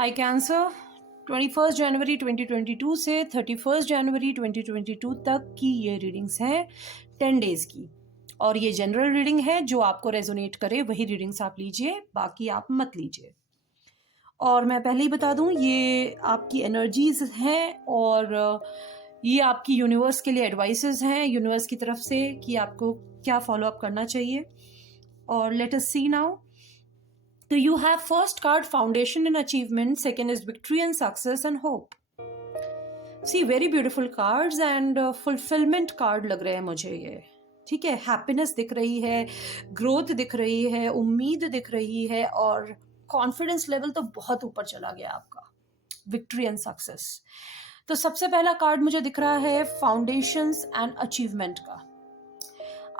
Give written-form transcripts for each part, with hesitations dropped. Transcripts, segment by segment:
High cancer 21 जनवरी 2022 से 31 जनवरी 2022 तक की ये रीडिंग्स हैं 10 डेज़ की। और ये जनरल रीडिंग है, जो आपको रेजोनेट करे वही रीडिंग्स आप लीजिए, बाकी आप मत लीजिए। और मैं पहले ही बता दूं, ये आपकी एनर्जीज हैं और ये आपकी यूनिवर्स के लिए एडवाइसेस हैं यूनिवर्स की तरफ से कि आपको क्या फॉलो अप करना चाहिए। और let us see now. So you have first card foundation and achievement, second is victory and success and hope. See, very beautiful cards and fulfillment card लग रहे हैं मुझे ये। ठीक है, हैप्पीनेस दिख रही है, ग्रोथ दिख रही है, उम्मीद दिख रही है और कॉन्फिडेंस लेवल तो बहुत ऊपर चला गया आपका। Victory and success. तो सबसे पहला कार्ड मुझे दिख रहा है फाउंडेशंस एंड अचीवमेंट का।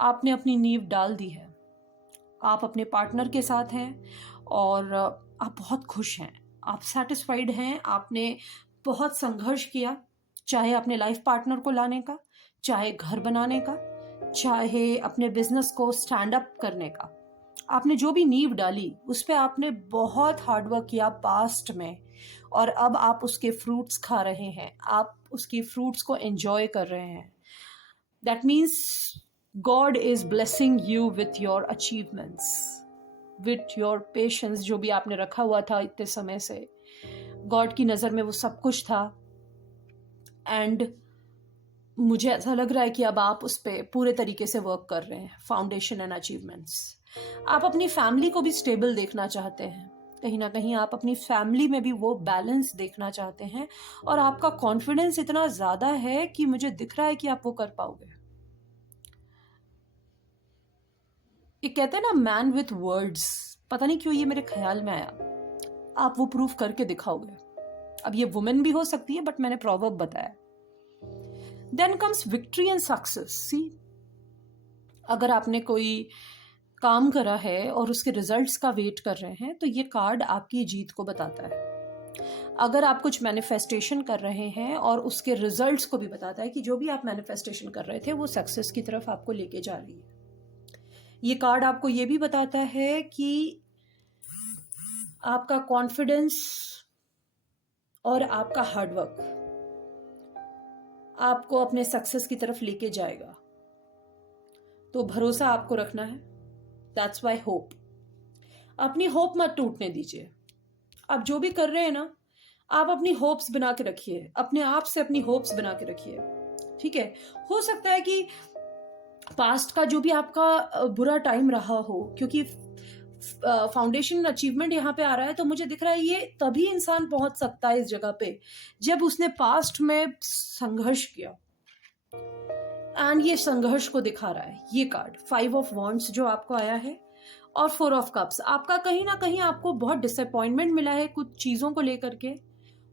आपने अपनी नींव डाल दी है, आप अपने पार्टनर के साथ हैं और आप बहुत खुश हैं, आप सेटिस्फाइड हैं। आपने बहुत संघर्ष किया, चाहे अपने लाइफ पार्टनर को लाने का, चाहे घर बनाने का, चाहे अपने बिजनेस को स्टैंड अप करने का। आपने जो भी नींव डाली उस पर आपने बहुत हार्डवर्क किया पास्ट में, और अब आप उसके फ्रूट्स खा रहे हैं, आप उसकी फ्रूट्स को एंजॉय कर रहे हैं। That means God is blessing you with your achievements, with your patience. जो भी आपने रखा हुआ था इतने समय से, गॉड की नज़र में वो सब कुछ था। एंड मुझे ऐसा लग रहा है कि अब आप उस पर पूरे तरीके से वर्क कर रहे हैं। Foundation and achievements. आप अपनी फैमिली को भी स्टेबल देखना चाहते हैं, कहीं ना कहीं आप अपनी फैमिली में भी वो बैलेंस देखना चाहते हैं, और आपका कॉन्फिडेंस इतना ज़्यादा है कि मुझे दिख रहा है कि आप वो कर पाओगे। ये कहते हैं ना, मैन विथ वर्ड्स। पता नहीं क्यों ये मेरे ख्याल में आया, आप वो प्रूफ करके दिखाओगे। अब ये वुमेन भी हो सकती है, बट मैंने प्रोवर्ब बताया। Then comes victory and success. See, अगर आपने कोई काम करा है और उसके रिजल्ट्स का वेट कर रहे हैं, तो ये कार्ड आपकी जीत को बताता है। अगर आप कुछ मैनिफेस्टेशन कर रहे हैं और उसके रिजल्ट्स को भी बताता है कि जो भी आप मैनिफेस्टेशन कर रहे थे वो सक्सेस की तरफ आपको लेके जा रही है। ये कार्ड आपको ये भी बताता है कि आपका कॉन्फिडेंस और आपका हार्डवर्क आपको अपने सक्सेस की तरफ लेके जाएगा। तो भरोसा आपको रखना है। That's why hope. अपनी होप मत टूटने दीजिए। आप जो भी कर रहे हैं ना, आप अपनी होप्स बना के रखिए, अपने आप से अपनी होप्स बना के रखिए। ठीक है, हो सकता है कि पास्ट का जो भी आपका बुरा टाइम रहा हो, क्योंकि फाउंडेशन अचीवमेंट यहाँ पे आ रहा है, तो मुझे दिख रहा है ये तभी इंसान पहुंच सकता है इस जगह पे जब उसने पास्ट में संघर्ष किया। एंड ये संघर्ष को दिखा रहा है ये कार्ड, 5 ऑफ वॉन्ड्स जो आपको आया है, और 4 ऑफ कप्स। आपका कहीं ना कहीं आपको बहुत डिसअपॉइंटमेंट मिला है कुछ चीजों को लेकर के।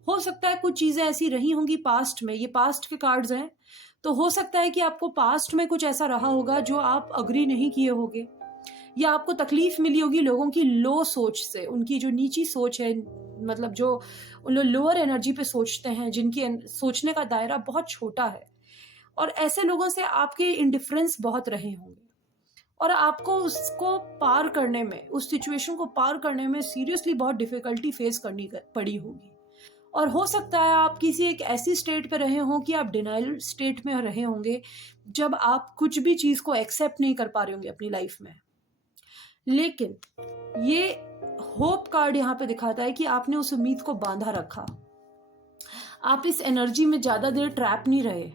हो सकता है कुछ चीजें ऐसी रही होंगी पास्ट में, ये पास्ट के कार्ड्स हैं, तो हो सकता है कि आपको पास्ट में कुछ ऐसा रहा होगा जो आप अग्री नहीं किए होंगे, या आपको तकलीफ मिली होगी लोगों की लो सोच से, उनकी जो नीची सोच है, मतलब जो उन लोग लोअर एनर्जी पे सोचते हैं, जिनकी सोचने का दायरा बहुत छोटा है, और ऐसे लोगों से आपके इंडिफरेंस बहुत रहे होंगे, और आपको उसको पार करने में, उस सिचुएशन को पार करने में सीरियसली बहुत डिफिकल्टी फेस करनी पड़ी होगी। और हो सकता है आप किसी एक ऐसी स्टेट पे रहे हों कि आप डिनाइल स्टेट में रहे होंगे, जब आप कुछ भी चीज को एक्सेप्ट नहीं कर पा रहे होंगे अपनी लाइफ में। लेकिन ये होप कार्ड यहाँ पे दिखाता है कि आपने उस उम्मीद को बांधा रखा, आप इस एनर्जी में ज्यादा देर ट्रैप नहीं रहे,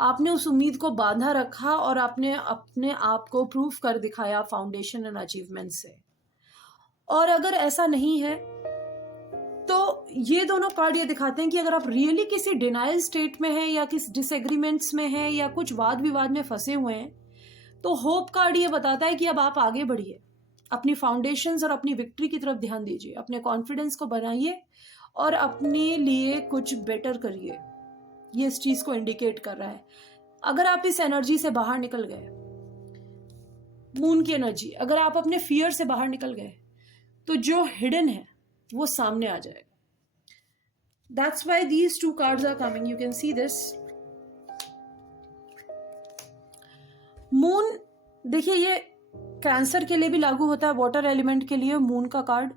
आपने उस उम्मीद को बांधा रखा और आपने अपने आप को प्रूफ कर दिखाया फाउंडेशन एंड अचीवमेंट से। और अगर ऐसा नहीं है तो ये दोनों कार्ड ये दिखाते हैं कि अगर आप रियली किसी डिनाइल स्टेट में हैं, या किसी डिसएग्रीमेंट्स में हैं, या कुछ वाद विवाद में फंसे हुए हैं, तो होप कार्ड ये बताता है कि अब आप आगे बढ़िए, अपनी फाउंडेशंस और अपनी विक्ट्री की तरफ ध्यान दीजिए, अपने कॉन्फिडेंस को बनाइए और अपने लिए कुछ बेटर करिए। ये इस चीज को इंडिकेट कर रहा है। अगर आप इस एनर्जी से बाहर निकल गए, मून की एनर्जी, अगर आप अपने फियर से बाहर निकल गए, तो जो हिडन है वो सामने आ जाएगा। That's why these 2 cards are coming, you can see this. Moon, देखिए ये कैंसर के लिए भी लागू होता है, वाटर एलिमेंट के लिए मून का कार्ड।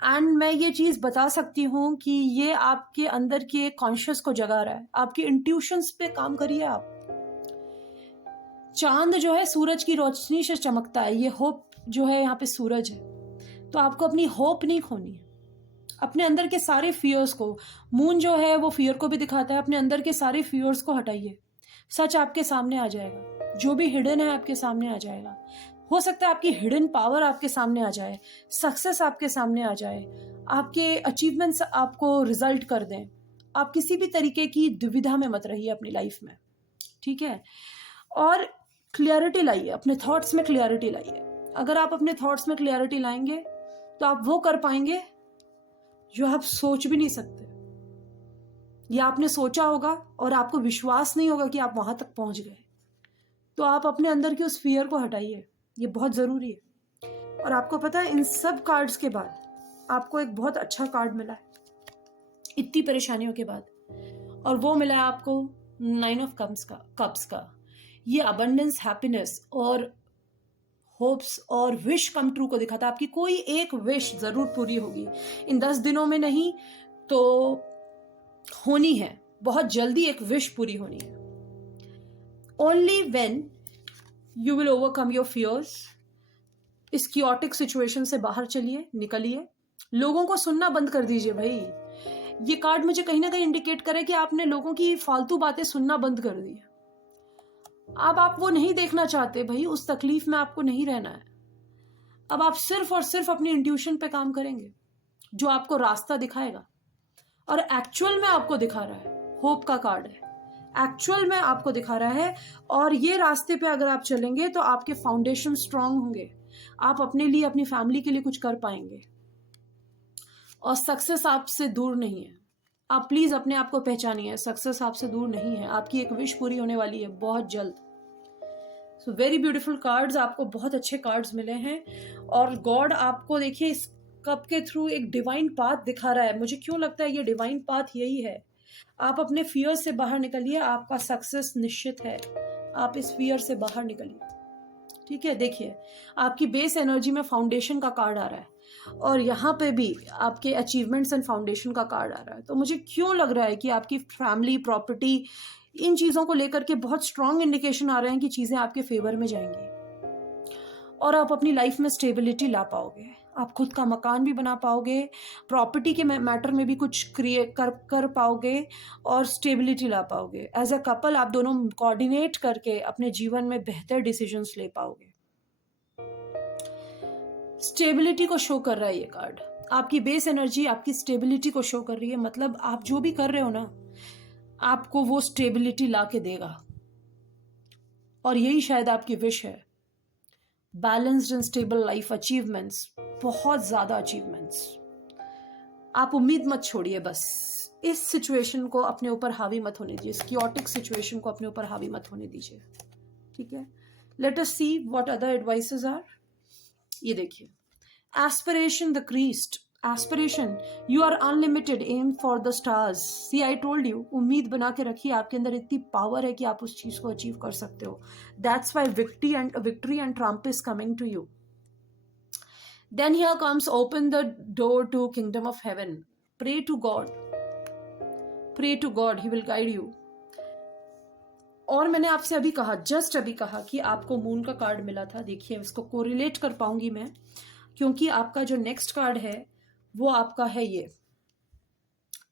एंड मैं ये चीज़ बता सकती हूँ कि ये आपके अंदर की एक कॉन्शियस को जगा रहा है। आपके इंट्यूशंस पे काम करिए आप। चांद जो है सूरज की रोशनी से चमकता है, ये होप जो है यहाँ पे सूरज है। तो आपको अपनी होप नहीं खोनी है। अपने अंदर के सारे फियर्स को, मून जो है वो फियर को भी दिखाता है, अपने अंदर के सारे फियर्स को हटाइए। सच आपके सामने आ जाएगा, जो भी हिडन है आपके सामने आ जाएगा। हो सकता है आपकी हिडन पावर आपके सामने आ जाए, सक्सेस आपके सामने आ जाए, आपके अचीवमेंट्स आपको रिजल्ट कर दें। आप किसी भी तरीके की दुविधा में मत रहिए अपनी लाइफ में, ठीक है। और क्लियरिटी लाइए, अपने थॉट्स में क्लियरिटी लाइए। अगर आप अपने थॉट्स में क्लियरिटी लाएंगे तो आप वो कर पाएंगे जो आप सोच भी नहीं सकते, या आपने सोचा होगा और आपको विश्वास नहीं होगा कि आप वहां तक पहुंच गए। तो आप अपने अंदर की उस फियर को हटाइए, ये बहुत ज़रूरी है। और आपको पता है, इन सब कार्ड्स के बाद आपको एक बहुत अच्छा कार्ड मिला है इतनी परेशानियों के बाद, और वो मिला है आपको 9 ऑफ कप्स का। ये अबंडेंस, हैप्पीनेस और होप्स और विश कम ट्रू को दिखाता है। आपकी कोई एक विश जरूर पूरी होगी इन 10 दिनों में, नहीं तो होनी है, बहुत जल्दी एक विश पूरी होनी है। Only when you will overcome your fears. इस क्योटिक सिचुएशन से बाहर चलिए, निकलिए। लोगों को सुनना बंद कर दीजिए भाई। ये कार्ड मुझे कहीं ना कहीं इंडिकेट करे कि आपने लोगों की फालतू बातें सुनना बंद कर दी है। अब आप वो नहीं देखना चाहते भाई, उस तकलीफ में आपको नहीं रहना है। अब आप सिर्फ और सिर्फ अपनी इंट्यूशन पे काम करेंगे, जो आपको रास्ता दिखाएगा, और एक्चुअल में आपको दिखा रहा है। होप का कार्ड है, एक्चुअल में आपको दिखा रहा है। और ये रास्ते पे अगर आप चलेंगे तो आपके फाउंडेशन स्ट्रांग होंगे, आप अपने लिए, अपनी फैमिली के लिए कुछ कर पाएंगे, और सक्सेस आपसे दूर नहीं है। आप प्लीज अपने आप को पहचानिए, सक्सेस आपसे दूर नहीं है। आपकी एक विश पूरी होने वाली है बहुत जल्द। सो वेरी ब्यूटीफुल कार्ड्स, आपको बहुत अच्छे कार्ड्स मिले हैं। और गॉड आपको देखिए इस कप के थ्रू एक डिवाइन पाथ दिखा रहा है। मुझे क्यों लगता है ये डिवाइन पाथ यही है। आप अपने फियर से बाहर निकलिए, आपका सक्सेस निश्चित है। आप इस फियर से बाहर निकलिए, ठीक है। देखिए आपकी बेस एनर्जी में फाउंडेशन का कार्ड आ रहा है, और यहाँ पे भी आपके अचीवमेंट्स एंड फाउंडेशन का कार्ड आ रहा है। तो मुझे क्यों लग रहा है कि आपकी फैमिली, प्रॉपर्टी, इन चीज़ों को लेकर के बहुत स्ट्रांग इंडिकेशन आ रहे हैं कि चीज़ें आपके फेवर में जाएंगी, और आप अपनी लाइफ में स्टेबिलिटी ला पाओगे। आप खुद का मकान भी बना पाओगे, प्रॉपर्टी के मैटर में भी कुछ क्रिएट कर पाओगे, और स्टेबिलिटी ला पाओगे। एज अ कपल आप दोनों कोऑर्डिनेट करके अपने जीवन में बेहतर डिसीजंस ले पाओगे। स्टेबिलिटी को शो कर रहा है ये कार्ड। आपकी बेस एनर्जी आपकी स्टेबिलिटी को शो कर रही है। मतलब आप जो भी कर रहे हो ना, आपको वो स्टेबिलिटी ला के देगा, और यही शायद आपकी विश है। Balanced and stable life, achievements, बहुत ज्यादा अचीवमेंट्स। आप उम्मीद मत छोड़िए, बस इस सिचुएशन को अपने ऊपर हावी मत होने दीजिए, इस क्योटिक सिचुएशन को अपने ऊपर हावी मत होने दीजिए, ठीक है। Let us see what other advices are. ये देखिए, aspiration the crest, aspiration, you are unlimited, aim for the stars. See I told you, उम्मीद बना के रखिए। आपके अंदर इतनी पावर है कि आप उस चीज को अचीव कर सकते हो। That's why victory and Trump is coming to you. Then here comes, open the door to kingdom of heaven. Pray to God, pray to God, he will guide you. और मैंने आपसे अभी कहा, जस्ट अभी कहा कि आपको मून का कार्ड मिला था। देखिए इसको कोरिलेट कर पाऊंगी मैं, क्योंकि आपका जो नेक्स्ट कार्ड है वो आपका है ये,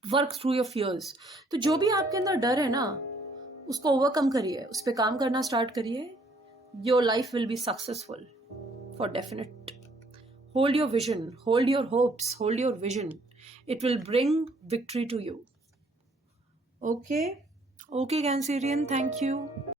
वर्क थ्रू योर फियर्स। तो जो भी आपके अंदर डर है ना, उसको ओवरकम करिए, उस पर काम करना स्टार्ट करिए। Your life will be successful for definite. Hold your vision, hold your hopes, hold your vision, it will bring victory to you. Okay, okay Cancerian, thank you.